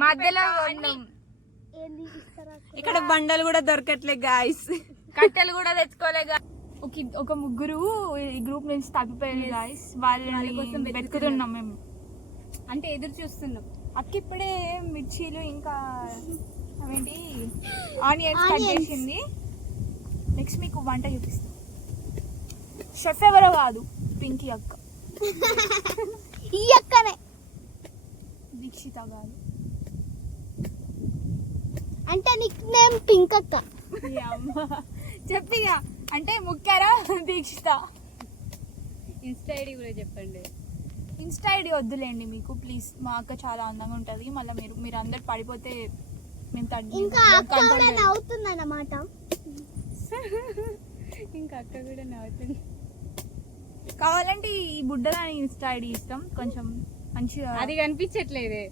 మధ్యలో ఇక్కడ బండలు కూడా దొరకట్లే గాయస్, కట్టెలు కూడా తెచ్చుకోలే. ఒక ముగ్గురు ఈ గ్రూప్ నుంచి తప్పిపోయారు గాయస్, వాళ్ళ కోసం వెతుకుతున్నాం మేము, అంటే ఎదురు చూస్తున్నాం. అక్క ఇప్పుడే మిర్చీలు ఇంకా అవేంటి ఆనియన్స్ కట్ చేసింది. నెక్స్ట్ మీకు వంట చూపిస్తాం. షెఫ్ ఎవరో కాదు, పింకీ అక్క. ఈ అక్కనే దీక్షిత కాదు, అంటే నిక్ నేమ్ పింక్ అక్క. చెప్పిగా అంటే ముక్కారా దీక్షిత. ఇన్స్టా ఐడి కూడా చెప్పండి. ఇన్స్టా ఐడి వద్దులేండి మీకు ప్లీజ్, మా అక్క చాలా అందంగా ఉంటుంది. మళ్ళీ మీరు అందరు పడిపోతే మేము ఇంకా అక్క కూడా నవ్వుతుంది అన్నమాట. ఇంకా అక్క కూడా నవ్వుతుంది. కావాలంటే ఈ బుడ్డదాని ఇన్స్టా ఐడి ఇస్తాం, కొంచెం మంచిగా. అది కనిపించట్లేదే.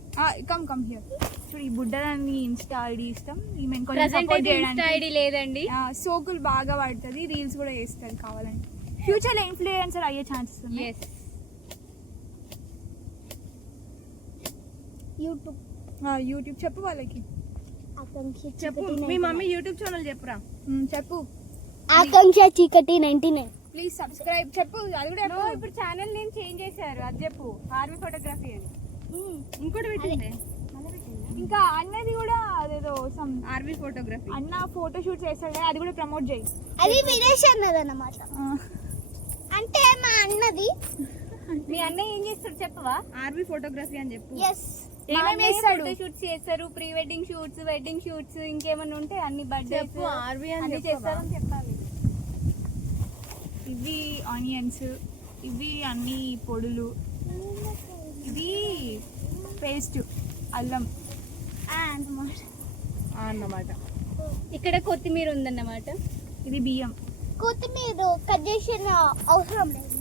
కమ్ హియర్ చూడు, ఈ బుడ్డదాన్ని ఇన్స్టా ఐడి ఇస్తాం. ఈమె ఇన్స్టా ఐడి లేదండి. సోకులు బాగా పడుతుంది, రీల్స్ కూడా చేస్తుంది. కావాలంటే ఫ్యూచర్ లో ఇన్ఫ్లుయెన్సర్ అయ్యే ఛాన్సెస్ ఉన్నాయి. యూట్యూబ్ చెప్పు వాళ్ళకి. చెప్పు, మీ మమ్మీ యూట్యూబ్ ఛానల్ చెప్పురా. చెప్పు. ఆకాంక్ష చీకటి 99. Please subscribe. చెప్పు అది కూడా. ఇప్పుడు ఛానల్ నేమ్ చేంజ్ చేశారు, అది చెప్పు. ఆర్మీ ఫోటోగ్రఫీ అని ఇంకోటి పెట్టింది. ఇంకా అన్నది కూడా అదేదో సమ్ ఆర్మీ ఫోటోగ్రఫీ అన్న ఫోటో షూట్ చేస్తాడు, అది కూడా ప్రమోట్ చేయి. అది వినేష్ అన్నది అన్నమాట. అంటే మా అన్నది. మీ అన్నయ్య ఏం చేస్తాడు చెప్పవా? ఆర్మీ ఫోటోగ్రఫీ అని చెప్పు. ఏమేమి చేస్తాడు? ఫోటో షూట్స్ చేస్తారు, pre wedding shoots, wedding shoots, ఇంకేమన్నా ఉంటే అన్ని బర్త్డేస్ అన్ని చేస్తారని చెప్పాలి. ఇవి ఆనియన్స్, ఇవి అన్ని పొడులు, ఇది పేస్ట్ అల్లం అన్నమాట. ఇక్కడ కొత్తిమీర ఉందన్నమాట. ఇది బియ్యం. కొత్తిమీర కట్ చేసిన అవసరం లేదు,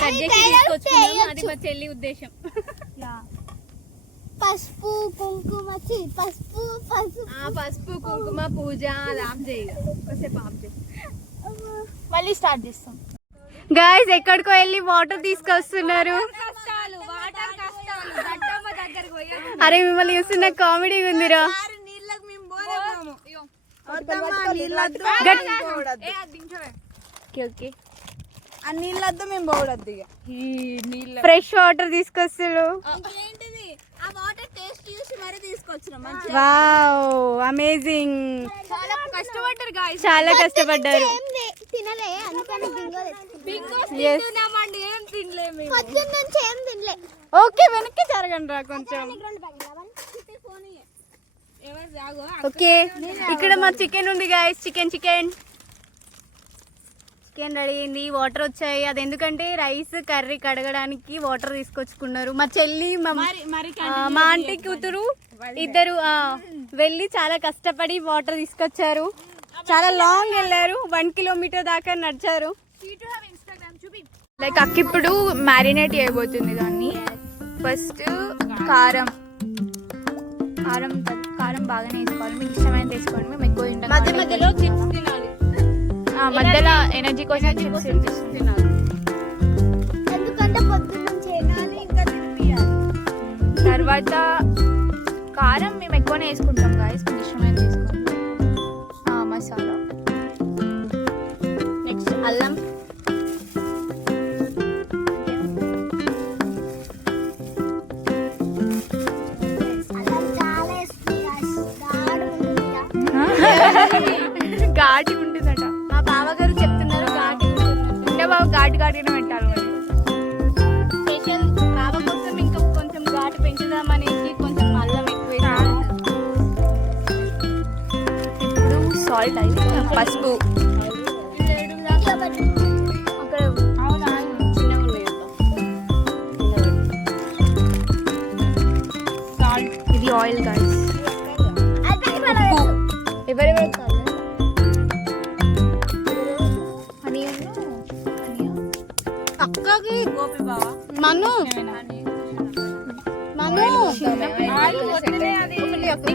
కట్ చేసి తీసుకొచ్చుకున్నాం. అది మా చెల్లి ఉద్దేశం. పసుపు కుంకుమ పసుపు కుంకుమ పూజ అది ఆఫ్ చేయి, కాసేపు ఆఫ్ చేయి, మళ్ళీ స్టార్ట్ చేస్తాం. గాయ్స్ ఎక్కడికో వెళ్ళి వాటర్ తీసుకొస్తున్నారు. అరే మిమ్మల్ని చూస్తున్న కామెడీ ఉందిరా. నీళ్ళద్దు మేము పోవద్దు. ఫ్రెష్ వాటర్ తీసుకొస్తారు. Wow amazing. కష్టపడ్డారు గాయ్స్, చాలా కష్టపడ్డారు. తినలే అందుకని ఓకే వెనక్కి జరగండి రా కొంచెం. ఓకే ఇక్కడ మా చికెన్ ఉంది గాయస్. చికెన్ రెడీ అయింది. వాటర్ వచ్చాయి. అది ఎందుకంటే రైస్ కర్రీ కడగడానికి వాటర్ తీసుకొచ్చుకున్నారు. మా చెల్లి మా ఆంటీ కూతురు ఇద్దరు వెళ్ళి చాలా కష్టపడి వాటర్ తీసుకొచ్చారు. చాలా లాంగ్ వెళ్ళారు, 1 కిలోమీటర్ దాకా నడిచారు. లైక్ అక్క ఇప్పుడు మ్యారినేట్ చేయబోతుంది దాన్ని. ఫస్ట్ కారం బాగానే వేసుకోవాలి, మీకు ఇష్టమైన తీసుకోండి. మేము ఎక్కువ తింటాం. మధ్యలో చిప్స్ తినాలి, మధ్యలో ఎనర్జీ కోసం చిప్స్ తినాలి. ఎందుకంటే పొద్దున్న చేయాలి ఇంకా తినిపియాలి. తర్వాత కారం మేము ఎక్కువనే వేసుకుంటాం గాయస్, మీకు ఇష్టమైన తీసుకోండి. మసాలా, నెక్స్ట్ అల్లం, ఘాటి ఉంటుందట. మా బావగారు చెప్తున్నారు ఘాటి ఉండే బాబు ఘాటిగా పెట్టాలి. మరి స్పెషల్ బావ కోసం ఇంకా కొంచెం ఘాటు పెంచుదామనేసి కొంచెం అల్లం ఎక్కువ వేసాను. ఇప్పుడు సాల్ట్ అయితే పసుపు. అక్కడ చిన్నగా ఉన్నాయి సాల్ట్, ఇది ఆయిల్ గాయస్. ఎవరెవరు అక్కకి గోపి బావ మను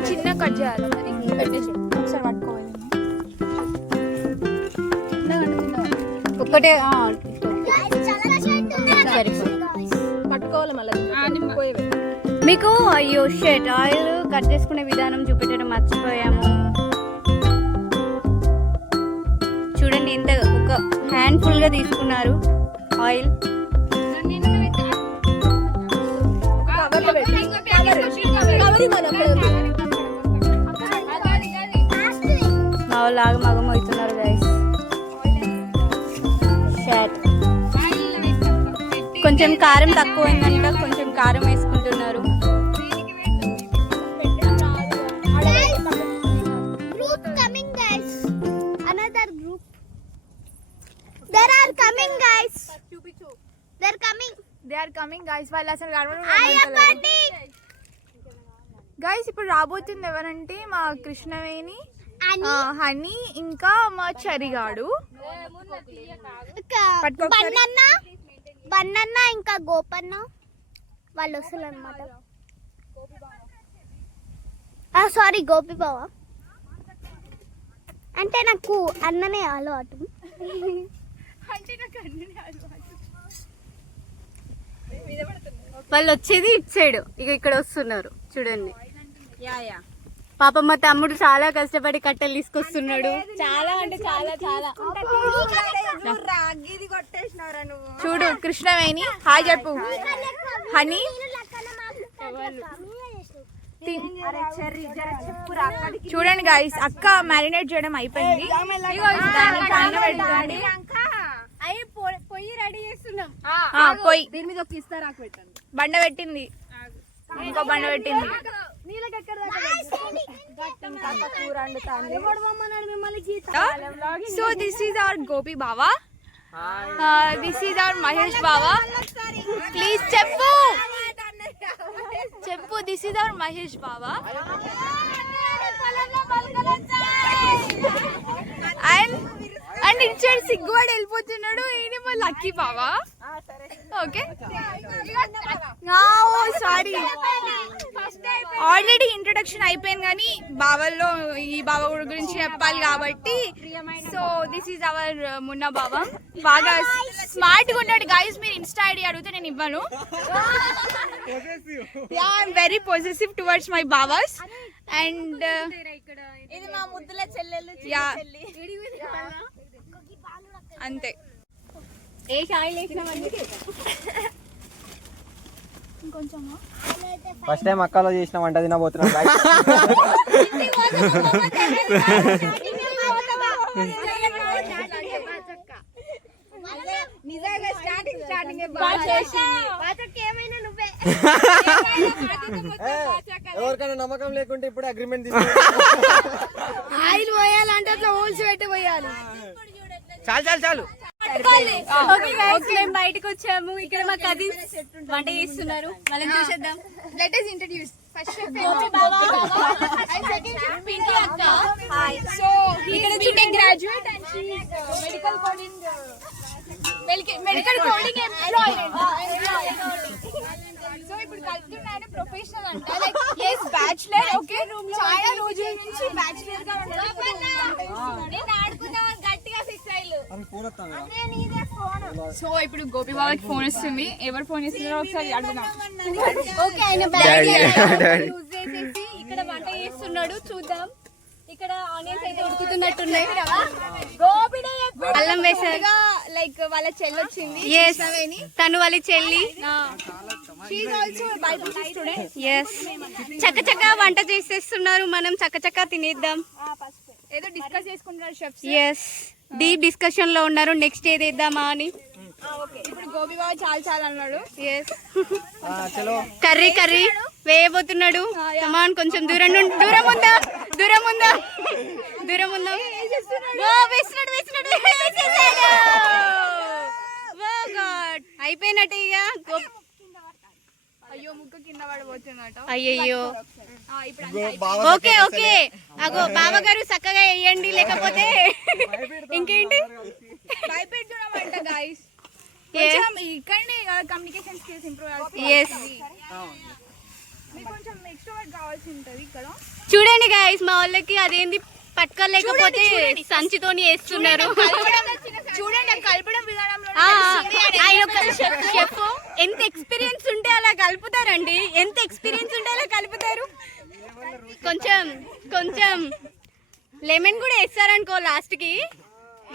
చిన్న కట్ చేయాలి. మరి పెట్టేసి ఒకసారి పట్టుకోవాలి. ఒక్కటే సరిపోయి పట్టుకోవాలి. మళ్ళీ మీకు అయ్యో షెట్ ఆయిల్ కట్ చేసుకునే విధానం చూపెట్టడం మర్చిపోయాము. చూడండి ఎంత ఒక హ్యాండ్ఫుల్ గా తీసుకున్నారు ఆయిల్. మా వాళ్ళు ఆగమగం అవుతున్నారు గైస్. షాట్ కొంచెం కారం తక్కువైందంట, కొంచెం కారం వేసుకుంటున్నారు. Group coming, guys. Another group. There are coming, guys. They're coming. They are coming guys. వాళ్ళు అసలు అయ్యప్పండి. గైస్ ఇప్పుడు రాబోతుంది ఎవరంటే మా కృష్ణవేణి, అని హనీ, ఇంకా మా చరిగాడు. పట్టుకో ఒకసారి. బన్నన్న ఇంకా గోపన్న వాళ్ళు వస్తారు అనమాట. సారీ గోపి బావ అంటే నాకు అన్ననే అలవాటు. వాళ్ళు వచ్చేది ఇటు సైడ్, ఇక ఇక్కడ వస్తున్నారు చూడండి. పాపం మా తమ్ముడు చాలా కష్టపడి కట్టెలు తీసుకొస్తున్నాడు. చాలా అంటే చాలా చాలా. చూడు కృష్ణవేణి హాయ్ చెప్పు. హనీ చూడండి గైస్, అక్క మ్యారినేట్ చేయడం అయిపోయింది. దాన్ని పైన పెట్టండి. పొయ్యి రెడీ చేస్తున్నాం. పొయ్యి దీని మీద ఒక ఇస్తారా పెట్టండి. బండ పెట్టింది, ఇంకో బండ పెట్టింది. So this is our Gopi బావా, దిస్ ఈజ్ అవర్ మహేష్ బావా. ప్లీజ్ చెప్పు చెప్పు, దిస్ ఈజ్ అవర్ మహేష్ బావా. అండ్ ఇచ్చాడు సిగ్గువాడు వెళ్ళిపోతున్నాడు. ఈయన మా లక్కీ బావా. ఓకే సారీ, ఆల్రెడీ ఇంట్రొడక్షన్ అయిపోయింది కానీ బావల్లో ఈ బావ గురించి చెప్పాలి కాబట్టి. So this is our Munna బావ. బాగా స్మార్ట్ గా ఉంటాడు గైస్. మీరు ఇన్స్టా ఐడి అడిగితే నేను ఇవ్వను. I'm very possessive towards my బావాస్. అండ్ ఇది మా ముద్దుల చెల్లెలు అంతే. ఏ షాయిల్ వేసినామండి. ఇంకొంచెమా ఫస్ట్ టైం అక్కలో చేసిన వంట తినబోతున్నాం. ఎవరికైనా నమ్మకం లేకుంటే ఇప్పుడు అగ్రిమెంట్ ఆయిల్ పోయాలంటే అట్లా హోల్స్ పెట్టి పోయాలి. చాలు చాలు చాలు. మేము బయటకు వచ్చాము. ఇక్కడ మా కజిన్స్ వంట చేస్తున్నారు. వాళ్ళని చూసేద్దాం. Let us introduce first chef Gopi బావ and second chef పింకీ అక్క. So he is a graduate and she is medical coding employee. So ఇప్పుడు కలుపుతున్నాడు ప్రొఫెషనల్ అంట. Like yes bachelor. ఓకే చాలా రోజుల నుంచి బ్యాచిలర్ గా ఉన్నాడు. నేను ఆడుకుందాం గట్టిగా ఫిక్స్ అయ్యారు. సో ఇప్పుడు గోపి బాబాకి ఫోన్ వస్తుంది. ఎవరు ఫోన్ చేస్తున్నారో ఒకసారి అడుగుదాం. ఓకే ఆయన బ్యాగ్ యూజ్ చేసేసి ఇక్కడ వంట చేస్తున్నాడు. చూద్దాం. ఇక్కడ ఆనియన్స్ అయితే ఉడుకుతున్నట్టున్నాయి. అల్లం వేసారు. లైక్ వాళ్ళ చెల్లి వచ్చింది. Yes, తను వాళ్ళ చెల్లి. She is also BiPC student. Yes, చక్కచక్క వంట చేసేస్తున్నారు. మనం చక్కచక్క తినేద్దాం. ఏదో డిస్కస్ చేసుకుంటున్నారు షెఫ్స్. ఎస్, డీప్ డిస్కషన్ లో ఉన్నారు. నెక్స్ట్ ఏది వేద్దామా అని. ఇప్పుడు గోపి బాబా చాలా చాలా అన్నాడు. Yes, curry వేయబోతున్నాడు. కమాన్, కొంచెం దూరం ఉందా. అయిపోయినట్టు ఇక. అయ్యో ముక్క కింద పడబోతుందట. అయ్యయ్యో. ఇప్పుడు ఓకే అగో బావగారు చక్కగా వేయండి, లేకపోతే ఇంకేంటి భయపెట్టమంట గైస్. ఇక్కడనే కమ్యూనికేషన్ స్కిల్స్ ఇంప్రూవ్ అవుతాయి. ఎస్, మీకు కొంచెం ఎక్స్ట్రోవర్ట్ కావాల్సి ఉంటది ఇక్కడ. చూడండి గైస్, మా వాళ్ళకి అదేంది పట్టుకోలేకపోతే సంచితోని వేస్తున్నారు. చూడండి కలపడం విధానంలో షెఫ్ ఎంత ఎక్స్పీరియన్స్ ఉంటే అలా కలుపుతారండి. ఎంత ఎక్స్పీరియన్స్ కలుపుతారు. కొంచెం కొంచెం లెమన్ కూడా వేస్తారనుకో లాస్ట్ కి.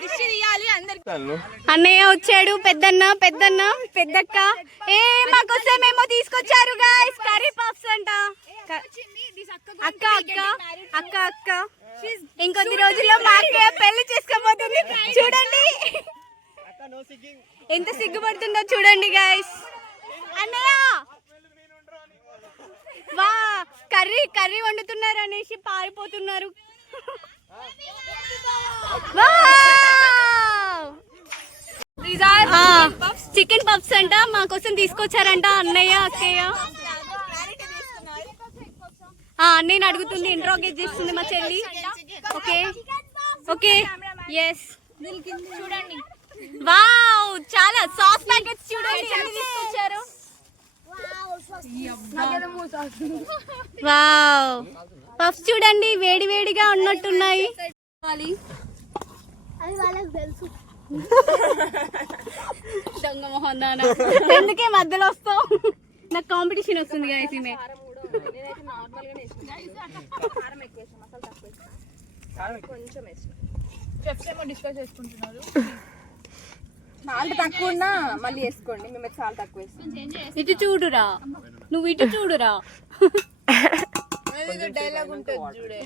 దిష్టి తీయాలి అందరికి. అన్నయ్య వచ్చాడు, పెద్దన్న పెద్దక్క. మా కోసం ఏమో తీసుకొచ్చారు గాయ్స్, కర్రీ పఫ్స్ అంట. అక్క ఇంకొద్ది రోజుల్లో మా అక్క పెళ్లి చేసుకోబోతుంది. చూడండి ఎంత సిగ్గుపడుతుందో చూడండి గాయ్స్. అన్నయ్య వా కర్రీ వండుతున్నారు అనేసి పారిపోతున్నారు. చికెన్ పఫ్స్ అంట మా కోసం తీసుకొచ్చారంట అన్నయ్య అక్కయ్య. నేను అడుగుతుంది, ఇంట్రోగేట్ చేస్తుంది మా చెల్లి. Okay yes. చూడండి వావ్, చాలా సాస్ ప్యాకెట్స్ చూడండి ఎన్ని తీసుకొచ్చారు. వావ్, పఫ్స్ చూడండి వేడి వేడిగా ఉన్నట్టున్నాయి. దొంగ మొహం దానా, ఎందుకే మధ్యలో వస్తావు? నాకు కాంపిటీషన్ వస్తుంది కదా ఈమె. చెఫ్స్ ఏమో డిస్కస్ చేసుకుంటున్నారు. సాల్ట్ తక్కువ ఉన్నా మళ్ళీ వేసుకోండి, మేము సాల్ట్ తక్కువ వేస్తాం. ఇటు చూడురా, నువ్వు ఇటు చూడురా. డైలాగ్ ఉంటుంది చూడే.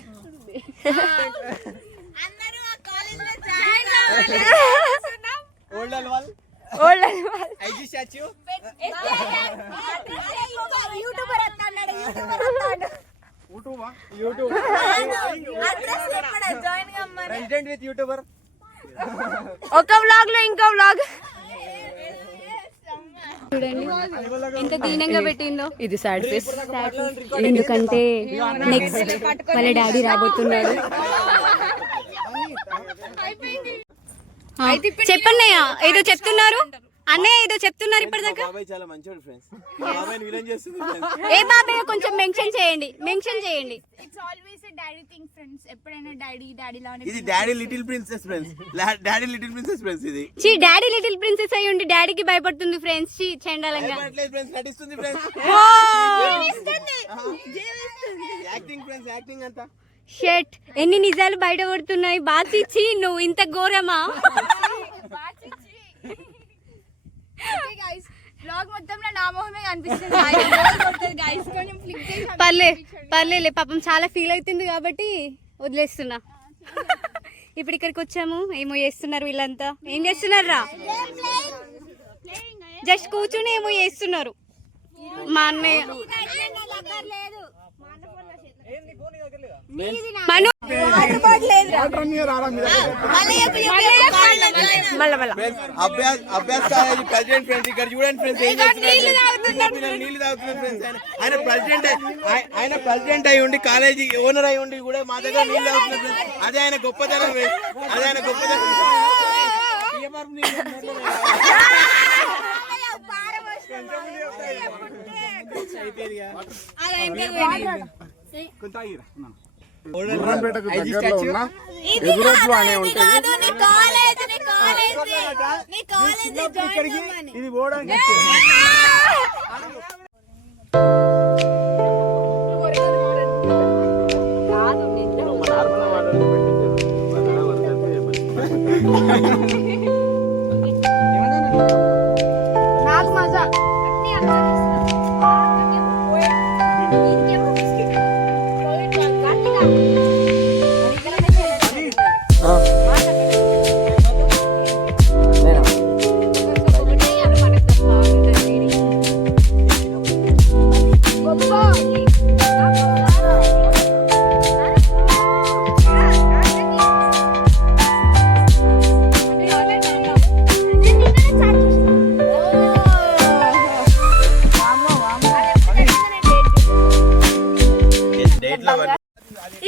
ఒక వ్లాగ్ లో ఇంకో వ్లాగ్ చూడండి ఎంత దీనంగా పెట్టిందో. ఇది సాడ్ ఫేస్, ఎందుకంటే నెక్స్ట్ వాళ్ళ డాడీ రాబోతున్నాడు. చెప్పండి ఏదో చెప్తున్నారు అన్నయ్య, ఏదో చెప్తున్నారు ఇప్పటిదాకా. ఏ బాబాయ్ కొంచెం మెన్షన్ చేయండి. It's always a daddy thing friends. ఎప్పుడైనా డాడీ లానే. ఇది daddy little princess friends. Daddy little princess friends. ఇది డాడీ లిటిల్ ప్రిన్సెస్ అయి ఉండి డాడీకి భయపడుతుంది ఫ్రెండ్స్. చండాలంగా ఫ్రెండ్స్ నటిస్తుంది ఫ్రెండ్స్. యాక్టింగ్ ఫ్రెండ్స్, యాక్టింగ్ అంతా. షట్, ఎన్ని నిజాలు బయట పడుతున్నాయి. బాచిచ్చి నువ్వు ఇంత ఘోరమా? బ్లాగ్ మొత్తంలో నా మొహమే కనిపిస్తుంది. పర్లేలే పాపం చాలా ఫీల్ అవుతుంది కాబట్టి వదిలేస్తున్నా. ఇప్పుడు ఇక్కడికి వచ్చాము, ఏమో చేస్తున్నారు వీళ్ళంతా. ఏం చేస్తున్నారా? జస్ట్ కూర్చుని ఏమో చేస్తున్నారు. మా అన్నయ్య మను అభ్యాస్ కాలేజీ ప్రెసిడెంట్ ఫ్రెండ్స్. ఇక్కడ చూడండి ఫ్రెండ్స్, నీళ్ళు తాగుతున్నారు ఫ్రెండ్స్. ఆయన ప్రెసిడెంట్ అయి ఉండి, కాలేజీ ఓనర్ అయి ఉండి కూడా మా దగ్గర నీళ్ళు తాగుతున్నారు ఫ్రెండ్స్. అదే ఆయన గొప్పతనం. ఇది పోవడానికి నాకు మజా.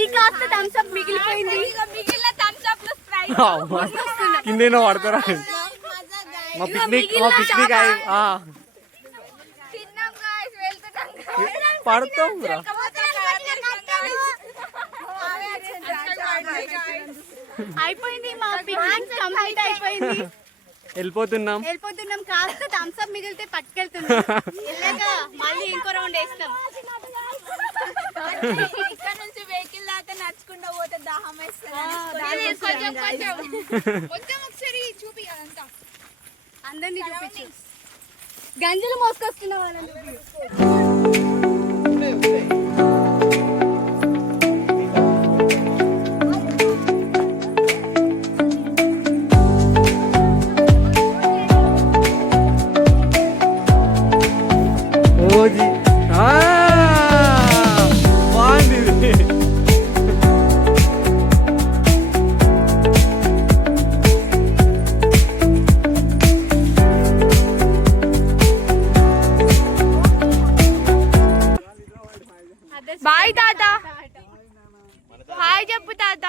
ఈ కాస్త థమ్స్ అప్ మిగిలిపోయింది. కిందేనో పడతారా? మా పిక్నిక్ పడతాం. అయిపోయింది, మా పిక్నిక్ కంప్లీట్ అయిపోయింది. వెళ్ళిపోతున్నాం. కాస్త థమ్స్ అప్ మిగిలితే పట్టుకెళ్తున్నాం. మళ్ళీ ఇంకో రౌండ్ వేస్తాం. ఇక్కడ నుంచి వెహికల్ దాకా నడుచుకుంటూ పోతే దాహం చూపి అదంతా అందరినీ చూపించు గంజలు మోసుకొస్తున్న వాళ్ళని ఓజీ బాగుంది ఇది. బాయ్ తాత హాయ్ చెప్పు తాత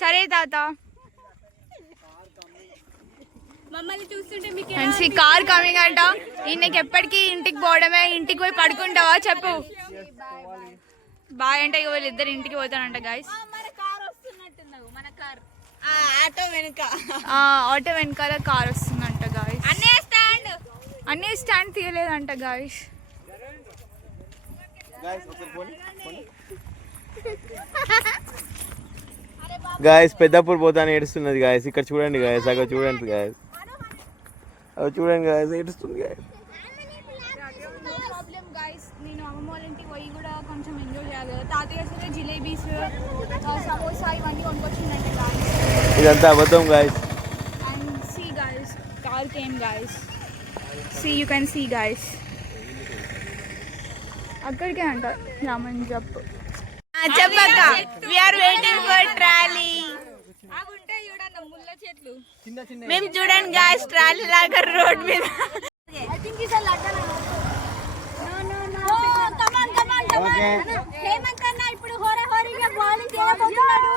సరే తాత మమ్మల్ని చూస్తుంటే మీకు మంచి కార్ కమింగ్ అంట ఈయనకి ఎప్పటికీ ఇంటికి పోవడమే ఇంటికి పోయి పడుకుంటావా చెప్పు బాయ్ అంటే ఇక వీళ్ళిద్దరు ఇంటికి పోతానంట గాయస్ మన కార్ వస్తున్నట్టున్నావు మన కార్ ఆటో వెనకాల కార్ వస్తుందంట గాయస్ అన్నీ స్టాండ్ తీయలేదంట గాయస్ గాయస్ పెద్దపూర్ పోతాను ఏడుస్తున్నది గాయస్. ఇక్కడ చూడండి గాయస్, అక్కడ చూడండి గాయస్, అక్కడ చూడండి గాయస్, ఏడుస్తుంది గాయస్. ప్రాబ్లం గాయస్ నేను అమ్మమ్మ వాళ్ళ ఇంటికి పోయి కూడా కొంచెం ఎంజాయ్ చేయాలి కదా తాతయ్య అసలు జిలేబీస్ సమోసా ఇవన్నీ కొనుక్కొచ్చిందంట గాయస్ ఇదంతా అబద్ధం guys. And see guys car came guys see you can see guys అక్కడికే అంట రామన్ చెప్పు చెప్పక్క వీఆర్ వెయిటింగ్ ఫర్ ట్రాలీ మేము చూడండి గాయస్ ట్రాలీ లాగా రోడ్ మీద హేమంత్ అన్న ఇప్పుడు హోరే హోరీగా బౌలింగ్ చేయబోతున్నాడు.